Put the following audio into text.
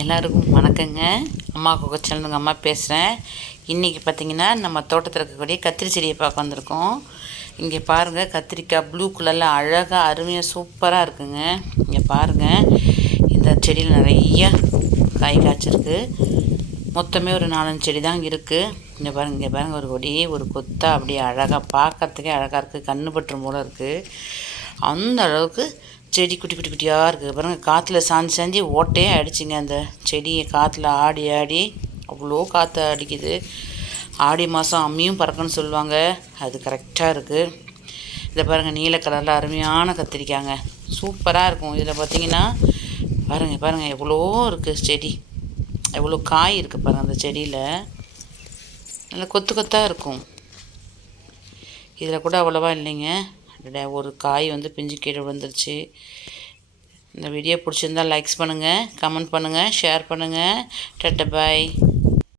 எல்லாருக்கும் வணக்கங்க. அம்மா குக்கச்சல்னுங்க அம்மா பேசுகிறேன் இன்றைக்கி பார்த்தீங்கன்னா நம்ம தோட்டத்தில் இருக்கக்கூடிய கத்திரி செடியை பார்க்க வந்திருக்கோம். இங்கே பாருங்கள் கத்திரிக்காய் ப்ளூ கலரில் அழகாக அருமையாக சூப்பராக இருக்குங்க. இங்கே பாருங்கள் இந்த செடியில் நிறைய காய் காய்ச்சிருக்கு. மொத்தமே ஒரு நாலஞ்சு செடி தான் இருக்குது இங்கே பாருங்கள் இங்கே பாருங்கள் ஒரு கொடி ஒரு கொத்தா அப்படியே அழகாக பார்க்கறதுக்கே அழகாக இருக்குது கண்ணு பற்று மூலம் இருக்குது அந்த அளவுக்கு செடி குட்டி குட்டி குட்டியாக இருக்குது பாருங்கள் காற்றுல சாஞ்சு சாஞ்சி ஓட்டையே அடிச்சுங்க அந்த செடியை காற்றுல ஆடி ஆடி அவ்வளோ காற்று அடிக்குது. ஆடி மாதம் அம்மியும் பறக்குன்னு சொல்லுவாங்க. அது கரெக்டாக இருக்குது இதை பாருங்கள் நீல கலரில் அருமையான கத்திரிக்காங்க. சூப்பராக இருக்கும். இதில் பார்த்தீங்கன்னா பாருங்கள் பாருங்கள் எவ்வளோ இருக்குது செடி. எவ்வளோ காய் இருக்குது பாருங்கள் அந்த செடியில். நல்லா கொத்து கொத்தாக இருக்கும். இதில் கூட அவ்வளோவா இல்லைங்க. ஒரு காய் வந்து பிஞ்சு கீழே விழுந்துருச்சு. இந்த வீடியோ பிடிச்சிருந்தா லைக்ஸ் பண்ணுங்கள் கமெண்ட் பண்ணுங்கள் ஷேர் பண்ணுங்கள் டட்ட பாய்